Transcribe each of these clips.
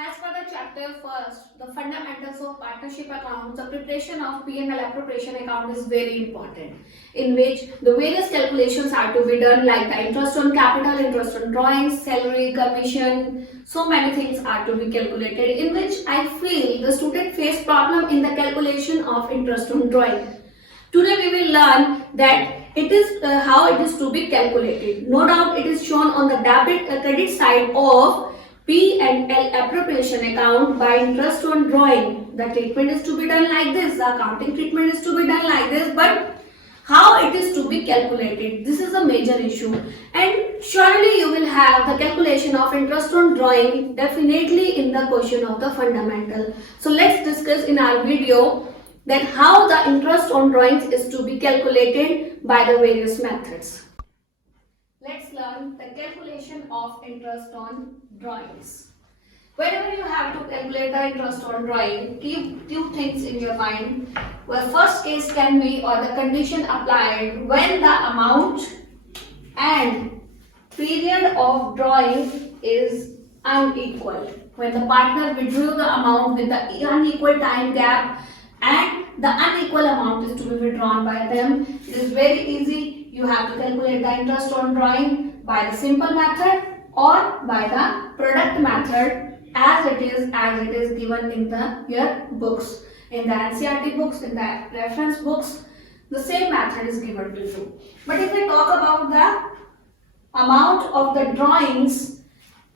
As per the chapter first, the fundamentals of partnership accounts, the preparation of P&L appropriation account is very important, in which the various calculations are to be done, like the interest on capital, interest on drawings, salary, commission, so many things are to be calculated, in which I feel the student face problem in the calculation of interest on drawing. Today we will learn that it is how it is to be calculated. No doubt it is shown on the credit side of P&L appropriation account by interest on drawing. The treatment is to be done like this, the accounting treatment is to be done like this, but how it is to be calculated, this is a major issue, and surely you will have the calculation of interest on drawing definitely in the question of the fundamental. So let's discuss in our video that how the interest on drawings is to be calculated by the various methods. Let's learn the calculation of interest on drawings. Whenever you have to calculate the interest on drawing, keep two things in your mind. Well, first case can be, or the condition applied when the amount and period of drawing is unequal. When the partner withdrew the amount with the unequal time gap and the unequal amount is to be withdrawn by them, it is very easy. You have to calculate the interest on drawing by the simple method or by the product method as it is given in your books, in the NCERT books, in the reference books. The same method is given to you. But if we talk about the amount of the drawings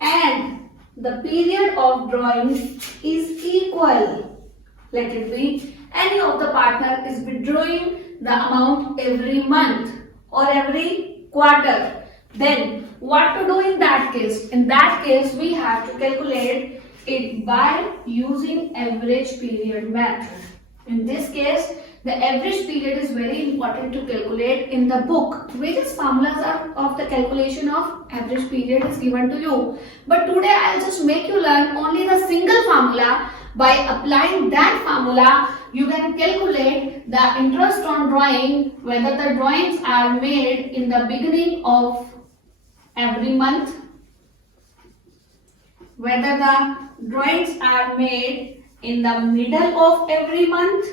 and the period of drawing is equal, let it be any of the partner is withdrawing the amount every month or every quarter, then what to do in that case? In that case, we have to calculate it by using average period method. In this case, the average period is very important to calculate. In the book, various formulas of the calculation of average period is given to you. But today I'll just make you learn only the single formula. By applying that formula, you can calculate the interest on drawing, whether the drawings are made in the beginning of every month, whether the drawings are made in the middle of every month,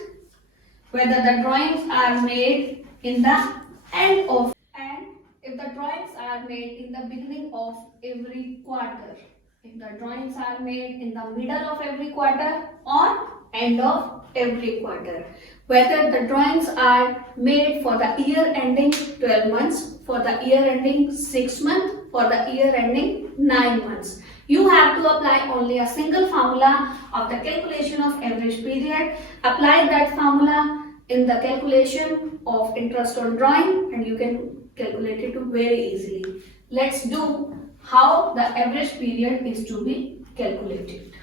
whether the drawings are made in the end of, and if the drawings are made in the beginning of every quarter, if the drawings are made in the middle of every quarter or end of every quarter, whether the drawings are made for the year ending 12 months, for the year ending 6 months, for the year ending 9 months. You have to apply only a single formula of the calculation of average period. Apply that formula in the calculation of interest on drawing and you can calculate it very easily. Let's do how the average period is to be calculated.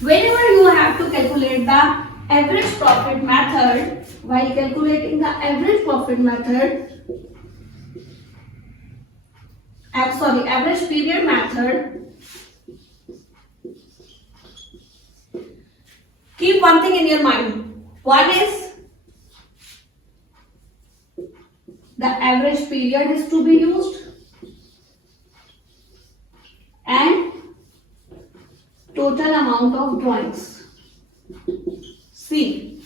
Whenever you have to calculate the average profit method, while calculating the average profit method, average period method, keep one thing in your mind. One is the average period is to be used and total amount of drawings. See,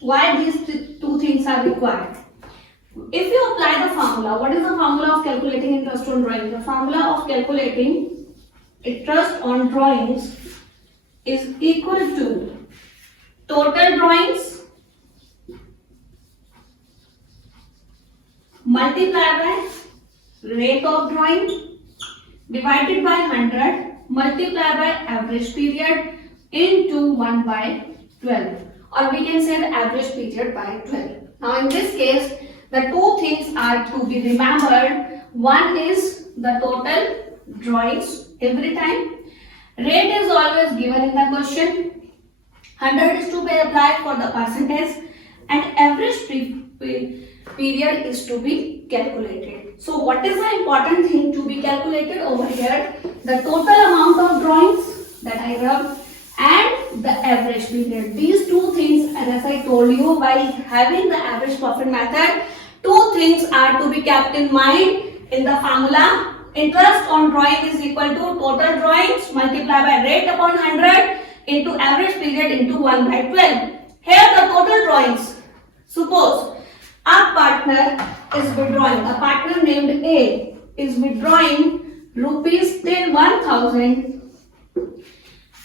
why these two things are required. If you apply the formula, what is the formula of calculating interest on drawing? The formula of calculating interest on drawings is equal to total drawings multiplied by rate of drawing divided by 100 multiplied by average period into 1 by 12, or we can say the average period by 12. Now in this case, the two things are to be remembered. One is the total drawings every time. Rate is always given in the question. 100 is to be applied for the percentage and average period is to be calculated. So what is the important thing to be calculated over here? The total amount of drawings that I rubbed and the average period. These two things, as I told you, while having the average profit method, two things are to be kept in mind in the formula. Interest on drawing is equal to total drawings multiplied multiply by rate upon 100 into average period into 1 by 12. Here the total drawings. Suppose a partner is withdrawing, a partner named A is withdrawing rupees till 1000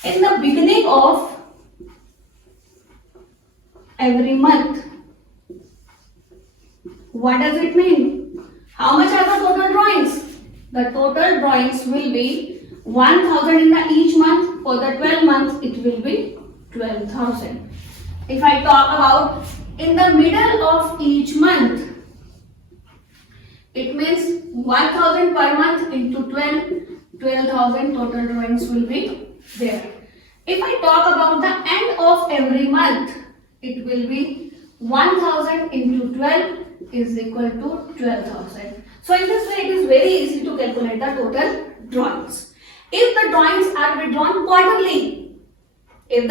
in the beginning of every month. What does it mean? How much are the total drawings? The total drawings will be 1000 in the each month. For the 12 months it will be 12,000. If I talk about in the middle of each month, it means 1000 per month into 12,000 total drawings will be there. If I talk about the end of every month, it will be 1000 into 12 is equal to 12,000. So in this way it is very easy to calculate the total drawings. If the drawings are withdrawn quarterly, in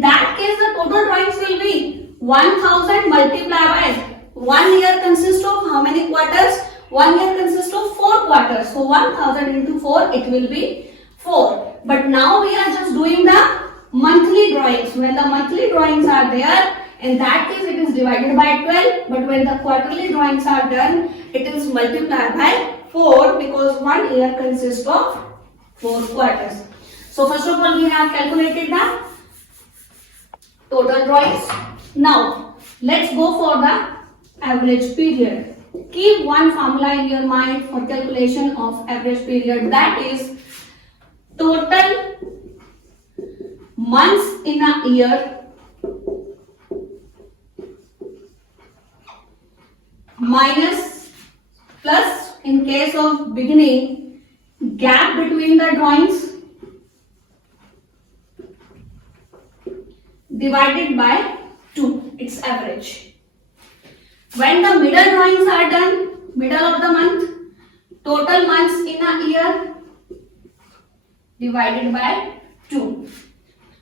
that case the total drawings will be 1000 multiplied by 1 year consists of how many quarters? 1 year consists of 4 quarters. So 1000 into 4 it will be 4. But now we are just doing the monthly drawings. When the monthly drawings are there, in that case it is divided by 12. But when the quarterly drawings are done, it is multiplied by 4 because 1 year consists of 4 quarters. So first of all we have calculated the total drawings. Now let's go for the average period. Keep one formula in your mind for calculation of average period, that is total months in a year minus plus in case of beginning gap between the drawings divided by 2, its average. When the middle drawings are done, middle of the month, total months in a year divided by 2.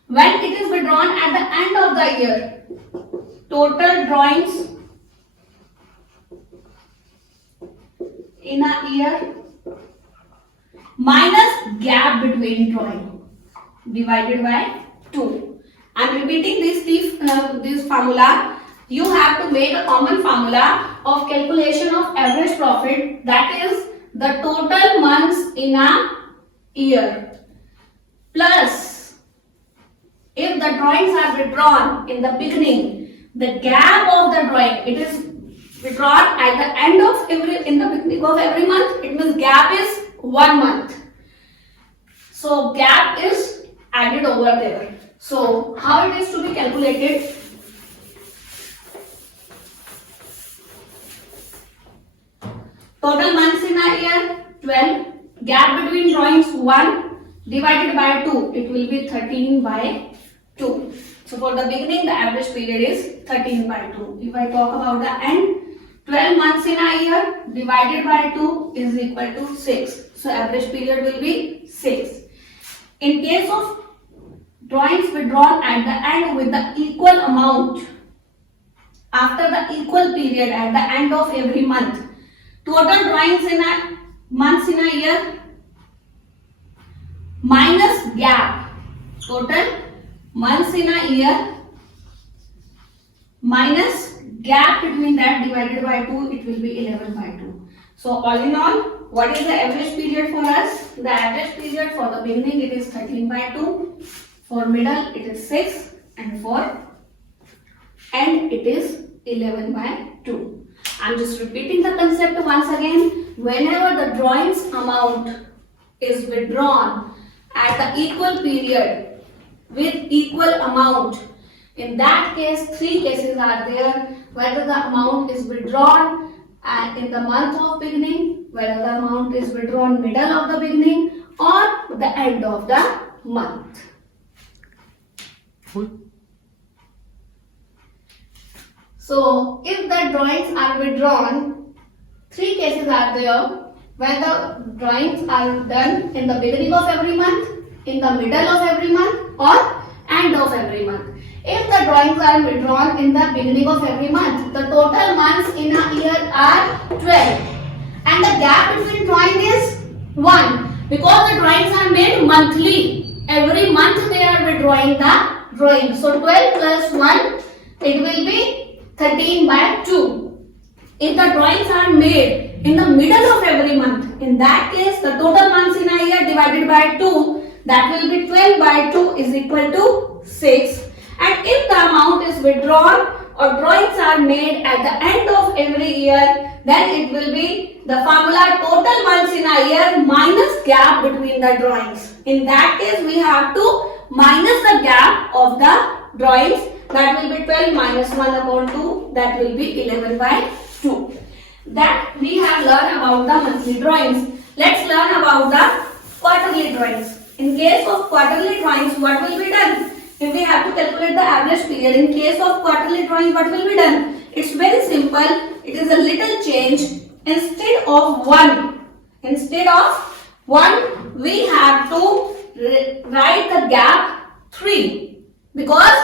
When it is withdrawn at the end of the year, total drawings in a year minus gap between drawing divided by 2. I am repeating this formula. You have to make a common formula of calculation of average profit, that is the total months in a year plus if the drawings are withdrawn in the beginning, the gap of the drawing, it is withdrawn at the end of in the beginning of every month, it means gap is 1 month. So gap is added over there. So how it is to be calculated? Total months in a year 12, gap between drawings 1 divided by 2, it will be 13 by 2. So for the beginning the average period is 13 by 2. If I talk about the end, 12 months in a year divided by 2 is equal to 6. So average period will be 6. In case of drawings withdrawn at the end with the equal amount after the equal period at the end of every month, total drawings in a months in a year minus gap, total months in a year minus gap between that divided by 2, it will be 11 by 2. So all in all, what is the average period for us? The average period for the beginning it is 13 by 2, for middle it is 6, and for end it is 11 by 2. I am just repeating the concept once again. Whenever the drawings amount is withdrawn at the equal period with equal amount, in that case 3 cases are there, whether the amount is withdrawn in the month of beginning, whether the amount is withdrawn middle of the beginning or the end of the month. So if the drawings are withdrawn, 3 cases are there, when the drawings are done in the beginning of every month, in the middle of every month or end of every month. If the drawings are withdrawn in the beginning of every month, the total months in a year are 12 and the gap between drawing is 1. Because the drawings are made monthly. Every month they are withdrawing the drawing. So 12 plus 1, it will be 13 by 2. If the drawings are made in the middle of every month, in that case the total months in a year divided by 2, that will be 12 by 2 is equal to 6. And if the amount is withdrawn or drawings are made at the end of every year, then it will be the formula total months in a year minus gap between the drawings. In that case, we have to minus the gap of the drawings. That will be 12 minus 1 upon 2. That will be 11 by 2. That we have learned about the monthly drawings. Let's learn about the quarterly drawings. In case of quarterly drawings, what will be done? If we have to calculate the average period, in case of quarterly drawing, what will be done? It's very simple. It is a little change. Instead of 1, we have to write the gap 3. Because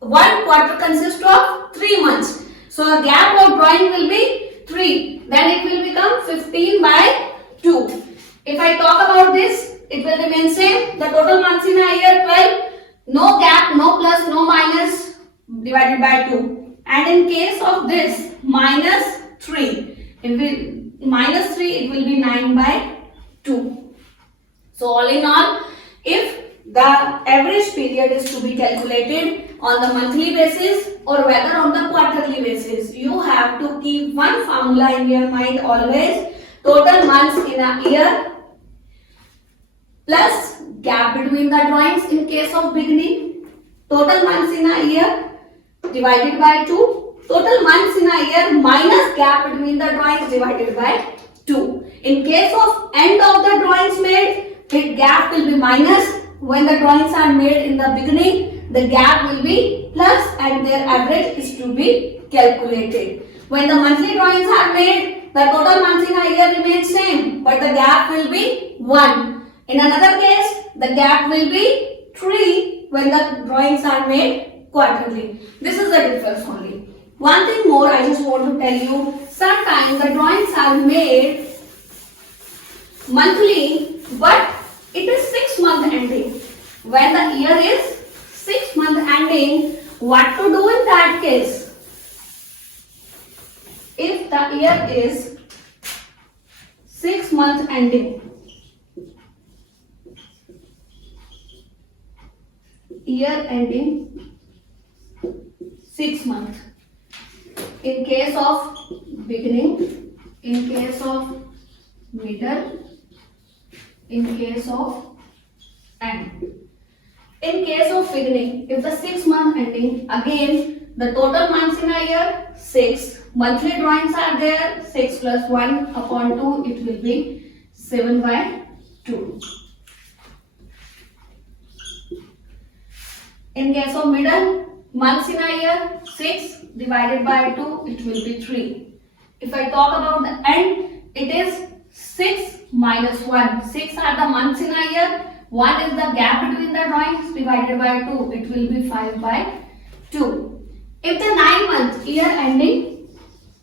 1 quarter consists of 3 months. So the gap of drawing will be 3. Then it will become 15 by 2. If I talk about this, it will remain same. The total months in a year 12. No gap, no plus, no minus, divided by 2. And in case of this, minus 3. If we minus 3, it will be 9 by 2. So all in all, if the average period is to be calculated on the monthly basis or whether on the quarterly basis, you have to keep one formula in your mind always. Total months in a year plus gap between the drawings in case of beginning, total months in a year divided by 2, total months in a year minus gap between the drawings divided by 2. In case of end of the drawings made, the gap will be minus. When the drawings are made in the beginning, the gap will be plus and their average is to be calculated. When the monthly drawings are made, the total months in a year remains same, but the gap will be 1. In another case, the gap will be 3 when the drawings are made quarterly. This is the difference only. One thing more I just want to tell you, sometimes the drawings are made monthly, but it is 6-month ending. When the year is 6-month ending, what to do in that case? If the year is 6-month ending, year ending 6 months. In case of beginning, in case of middle, in case of end. In case of beginning, if the 6-month ending, again the total months in a year 6. Monthly drawings are there, 6 plus 1 upon 2, it will be 7 by 2. In case of middle, months in a year, 6 divided by 2, it will be 3. If I talk about the end, it is 6 minus 1. 6 are the months in a year, 1 is the gap between the drawings divided by 2, it will be 5 by 2. If the 9 months, year ending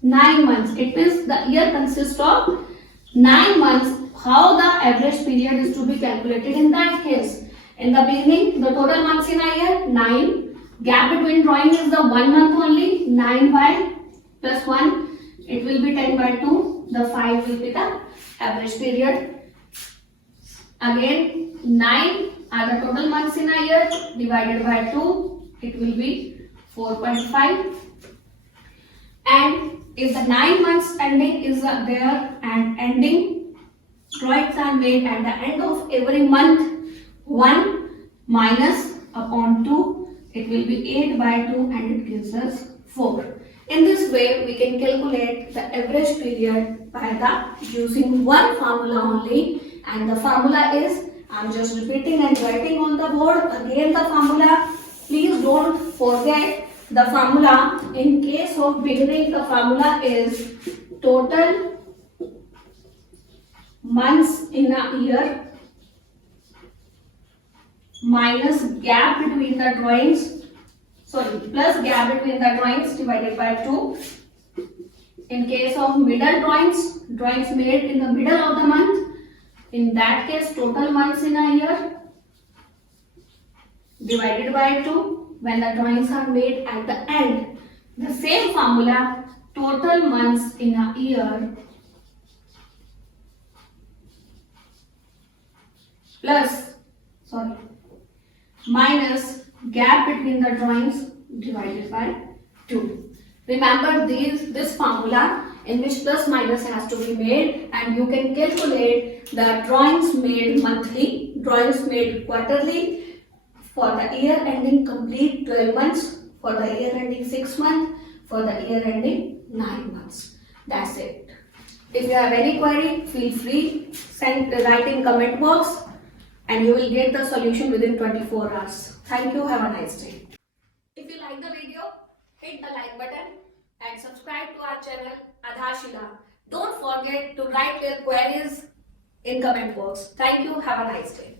9 months, it means the year consists of 9 months, how the average period is to be calculated in that case? In the beginning, the total months in a year 9. Gap between drawing is the 1 month only. 9 by plus 1, it will be 10 by 2. The 5 will be the average period. Again, 9 are the total months in a year divided by 2. It will be 4.5. And if the 9 months ending is there and ending drawings are made at the end of every month, 1 minus upon 2, it will be 8 by 2 and it gives us 4. In this way, we can calculate the average period by using one formula only, and the formula is, I am just repeating and writing on the board again the formula. Please don't forget the formula. In case of beginning, the formula is total months in a year minus gap between the drawings, plus gap between the drawings divided by 2. In case of middle drawings made in the middle of the month, In that case, total months in a year divided by 2 when the drawings are made at the end. The same formula, total months in a year minus gap between the drawings divided by 2. Remember this formula in which plus minus has to be made, and you can calculate the drawings made monthly, drawings made quarterly, for the year ending complete 12 months, for the year ending 6 months, for the year ending 9 months. That's it. If you have any query, feel free, write in comment box, and you will get the solution within 24 hours. Thank you. Have a nice day. If you like the video, hit the like button and subscribe to our channel Adhashila. Don't forget to write your queries in comment box. Thank you. Have a nice day.